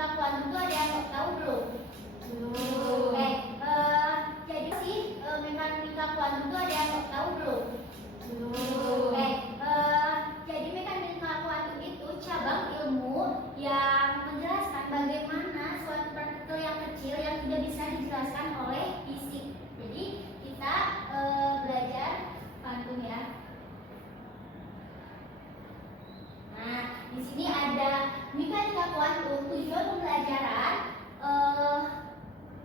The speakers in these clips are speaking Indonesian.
mekanika kuantum itu ada yang tahu belum? Oke, jadi sih mekanika kuantum itu ada yang tahu belum? Oke, jadi mekanika kuantum itu cabang ilmu yang menjelaskan bagaimana suatu partikel yang kecil yang tidak bisa dijelaskan oleh fisik. Jadi kita belajar kuantum ya. Nah, di sini ada mekanika kuantum tujuan pembelajaran.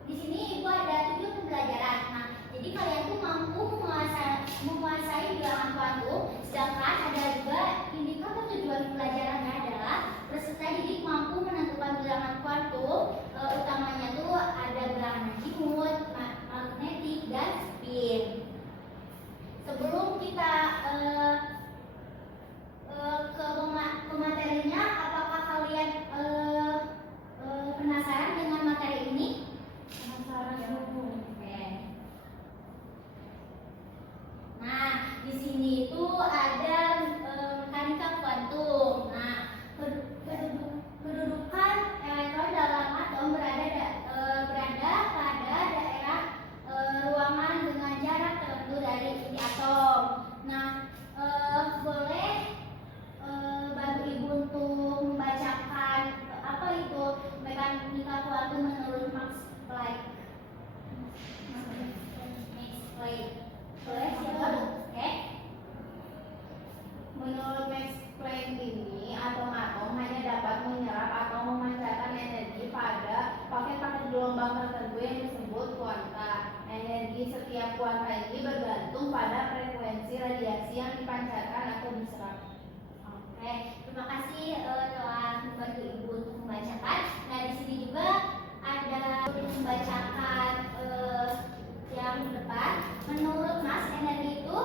Di sini Ibu ada tujuan pembelajaran. Nah, jadi kalian tuh mampu menguasai bilangan kuantum. Sedangkan ada juga indikator tujuan pembelajarannya adalah peserta didik mampu menentukan bilangan kuantum. Utamanya tuh ada bilangan azimut, magnetik, dan spin. Sebelum kita ke materinya, apakah kalian penasaran dengan materi ini? Penasaran. Oke. Nah, di sini itu ada mekanika kuantum. Nah, kedudukan elektron dalam atom berada pada daerah ruangan dengan jarak tertentu dari inti atom. Nah, boleh bantu Ibu untuk membacakan apa itu mekanika kuantum menurut Max Planck. Boleh siapa? Oke. Menurut Max Planck ini, atom-atom hanya dapat menyerap atau memancarkan energi pada paket-paket gelombang tertentu yang disebut kuanta. Energi setiap kuanta ini bergantung pada frekuensi radiasi yang dipancarkan atau diserap. Oke, terima kasih telah membantu Ibu untuk membacakan. Nah, di sini juga ada membacakan yang depan. Menurut Mas, energi itu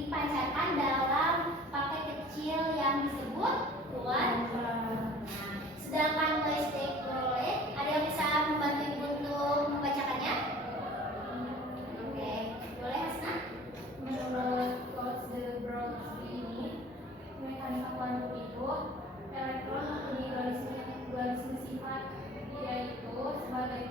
dipancarkan dalam paket kecil yang disebut kuanta. Nah, sedangkan Weierstrass, ada yang bisa membantu Ibu untuk membacakannya? Oke, boleh Hasna? Menurut Kotzebue ini, mekanika kuantum itu elektron mempunyai dualisme sifat, yaitu sebagai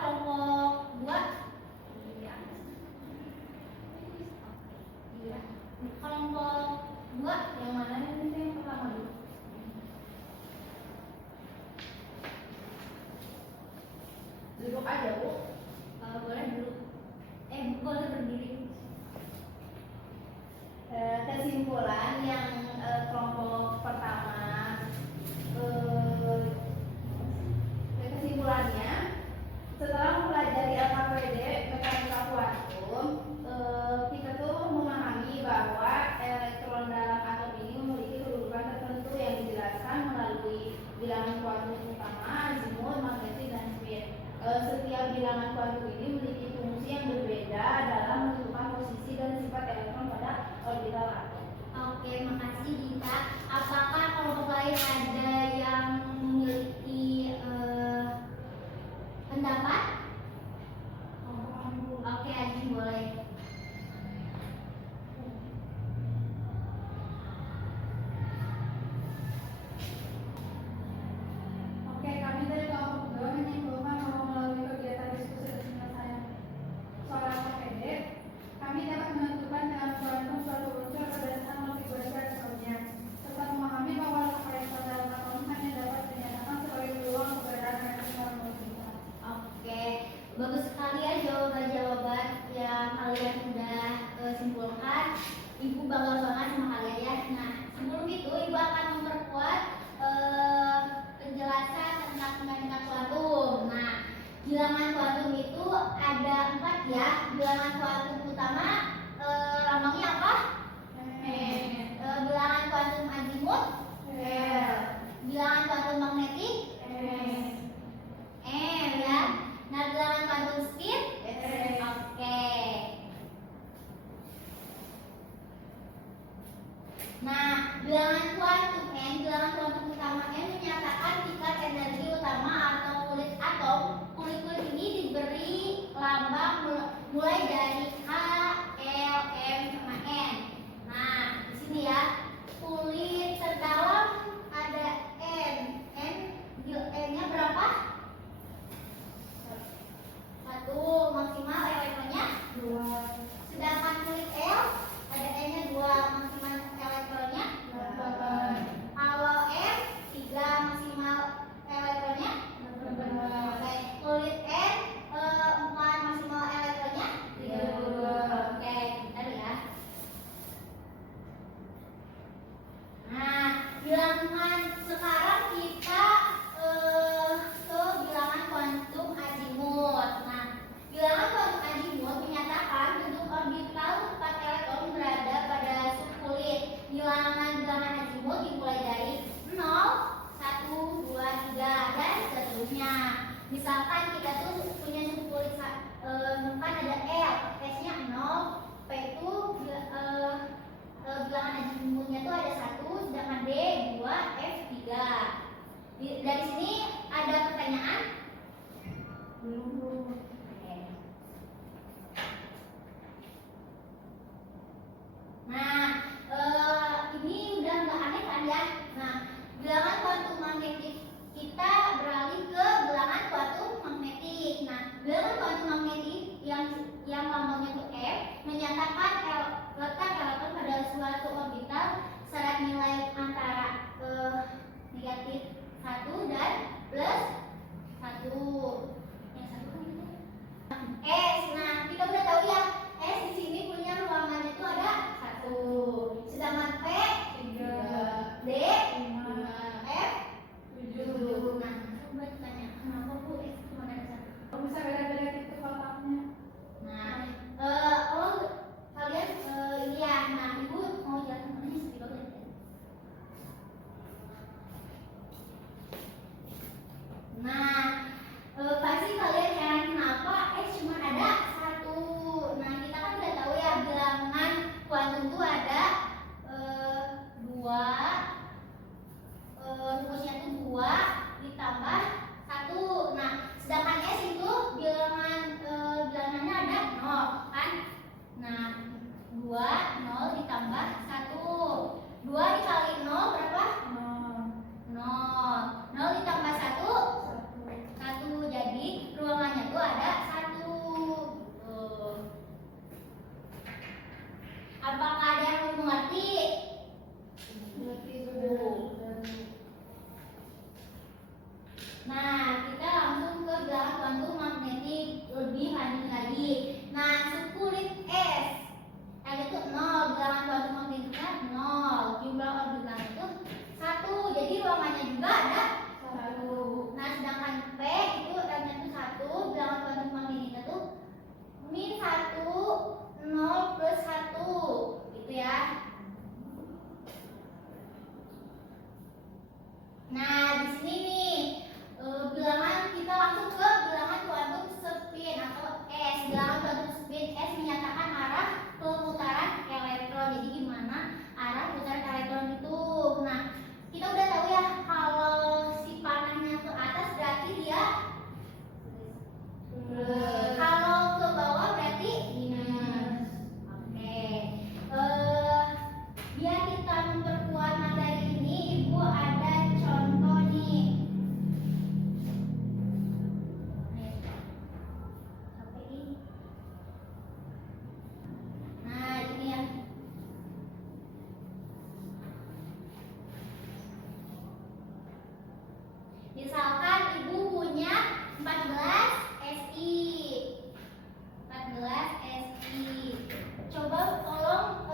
kelompok 2. Iya. Kelompok 2 Yang mana nih yang pertama dulu? Duduk aja, Bu. boleh dulu. Boleh berdiri. Kesimpulan yang kelompok pertama, kesimpulannya setelah mempelajari LKPD mekanika kuantum, kita tuh memahami bahwa elektron dalam atom ini memiliki kedudukan tertentu yang dijelaskan melalui bilangan kuantum utama, azimut, magnetik, dan spin. Setiap bilangan kuantum ini memiliki fungsi yang berbeda dalam menentukan posisi dan sifat elektron pada orbital atom. Oke, makasih Dinta. Apakah kelompok lain ada yang memiliki pendapat? Oke, Aji boleh. Oke, kami dari kelompok 2 menyimpulkan bahwa melalui kegiatan diskusi dan penyelesaian soal LKPD, kami dapat menentukan dengan kuantum suatu unsur berdasarkan konfigurasi elektronnya, serta memahami bahwa elektron dalam atom hanya dapat dinyatakan sebagai peluang keberadaan elektron orbital. Oke, bagus sekali ya jawaban-jawaban yang kalian sudah simpulkan. Ibu bangga banget sama kalian ya. Nah, sebelum itu Ibu akan memperkuat penjelasan tentang mekanika kuantum. Nah, bilangan kuantum itu ada 4 ya. Bilangan kuantum utama lambangnya apa? Bilangan kuantum azimut, bilangan kuantum magnetik, ya. Nah, bilangan kuantum spin, oke. Nah, bilangan kuantum N, bilangan kuantum utama N menyatakan tingkat energi utama atau kulit atom. Kulit-kulit ini diberi lambang mulai dari K, L, M, sama N. Nah, di sini ya, kulit terdalam ada N. N-nya berapa? 1, maksimal elektronnya 2. Sedangkan kulit L ada N-nya 2, maksimal elektronnya 8. Kalau M 3, maksimal elektronnya 8. Oke, kulit N 4, maksimal elektronnya 32. Oke, bentar ya. Nah, bilangan sekarang kita ke bilangan kuantum azimut. Nah, bilangan kuantum azimut menyatakan bentuk orbital 4 elektron berada pada subkulit. Bilangan azimut dimulai dari 0, 1, 2, 3, dan seterusnya. Misalkan kita tuh punya subkulit kan ada L, S-nya 0, P itu bilangan azimutnya tuh ada 1, sedangkan D 2, F 3. Dari sini ada pertanyaan? Belum. Oke. Nah, ini udah nggak aneh kan ya? Nah, bilangan kuantum magnetik kita beralih ke bilangan kuantum magnetik. Nah, bilangan kuantum magnetik yang lambangnya itu F menyatakan letak elektron pada suatu orbital syarat nilai antara negatif 1 dan plus 1. Yang 1 kan itu S. Nah, kita udah tahu ya, S di sini punya ruangannya itu ada 1. Sedangkan P 3, D 5, F 7. Nah, coba tanya, kenapa Bu S cuma ada 1? Bisa beda-beda titik letaknya. Nah, kalian ini ya. Nah, Ibu mau jelasin mana sih dulu ya? Nah, pasti kalian heran kenapa cuma ada 1. Nah, kita kan udah tahu ya bilangan kuantum itu ada 2, rumusnya itu 2 ditambah 1. Nah, sedangkan S itu bilangannya ada 0 kan? Nah, 2, 0 ditambah 1. 2 dikali 0 berapa? 0. 0 ditambah 1 Nah, kita langsung ke bilangan kuantum magnetik lebih lanjut lagi. Nah, sekulit S L itu 0, bilangan kuantum magnetiknya 0, jumlah orbital itu 1, jadi ruangannya juga ada 1. Nah, sedangkan P itu R-nya itu 1, bilangan kuantum magnetiknya itu -1, 0 plus 1, gitu ya. Nah, di sini nih bilangan kita langsung ke bilangan kuantum spin atau S. Bilangan kuantum spin S menyatakan arah pemutaran elektron. Jadi gimana arah pemutaran elektron itu? Nah, kita udah tahu ya kalau si panahnya ke atas berarti dia kalau ke bawah berarti minus. Oke. Biar kita memperkuat materi ini, Ibu ada contoh nih. Nah, ini ya. Misalkan Ibu punya 14 SI. 14 SI. Coba tolong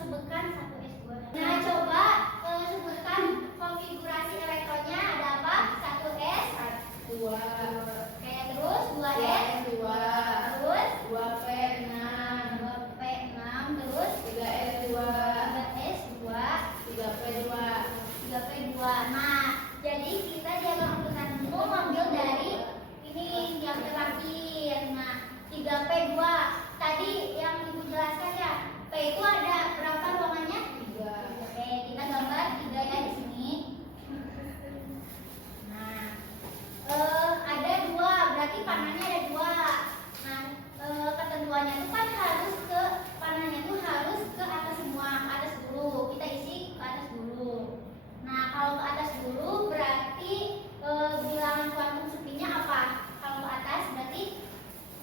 sebutkan 1 S2. Nah, coba sebutkan konfigurasi elektronnya ada apa? 1 S, 2 oke, terus 2 S, 2 terus 2 P 6 2 P 6, terus 3 S 2 3 S 2, 3 P 2 3 P 2. Nah, jadi kita diagram urutan itu ngambil dari ini yang terakhir. Nah, 3 P 2 tadi yang Ibu jelaskan ya. P itu ada berapa ruangannya? 3 Oke, kita gambar 3 ya di sini. Nah, ada 2, berarti panahnya ada 2. Nah, ketentuannya itu kan harus ke panahnya itu harus ke atas semua, ke atas dulu. Kita isi ke atas dulu. Nah, kalau ke atas dulu berarti bilangan kuantum spinnya apa? Kalau ke atas berarti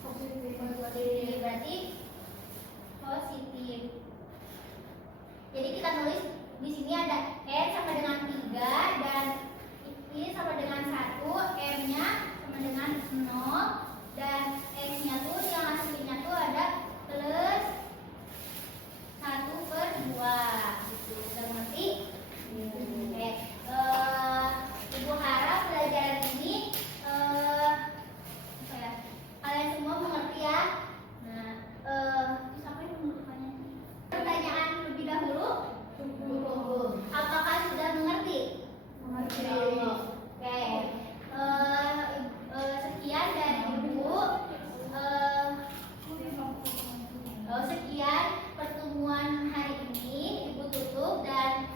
positif. Berarti positif. Jadi kita tulis di sini ada N sama dengan 3 dan ini sama dengan 1, M-nya sama dengan 0 dan X-nya tuh yang hasilnya tuh ada plus 1/2 gitu. Udah ngerti? Oke. Ibu harap pelajaran ini apa ya? Kalian semua mengerti ya. Nah, siapa yang mau bertanya? Pertanyaan lebih dahulu? Apakah sudah mengerti? Mengerti. Oke. Sekian dari Ibu. Sekian pertemuan hari ini. Ibu tutup dan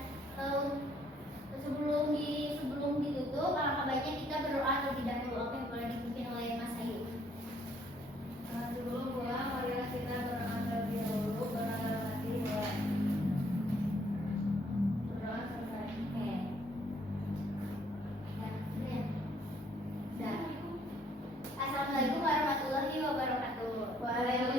sebelum ditutup, alangkah baiknya kita berdoa terlebih dahulu. Oke, boleh dipimpin oleh Mas Ayu. Sebelum pulang, marilah kita berdoa terlebih dahulu. Berdoa hati boleh. Berdoa selesai. Oke. Ya, sudah. Assalamualaikum warahmatullahi wabarakatuh. Waalaikumsalam.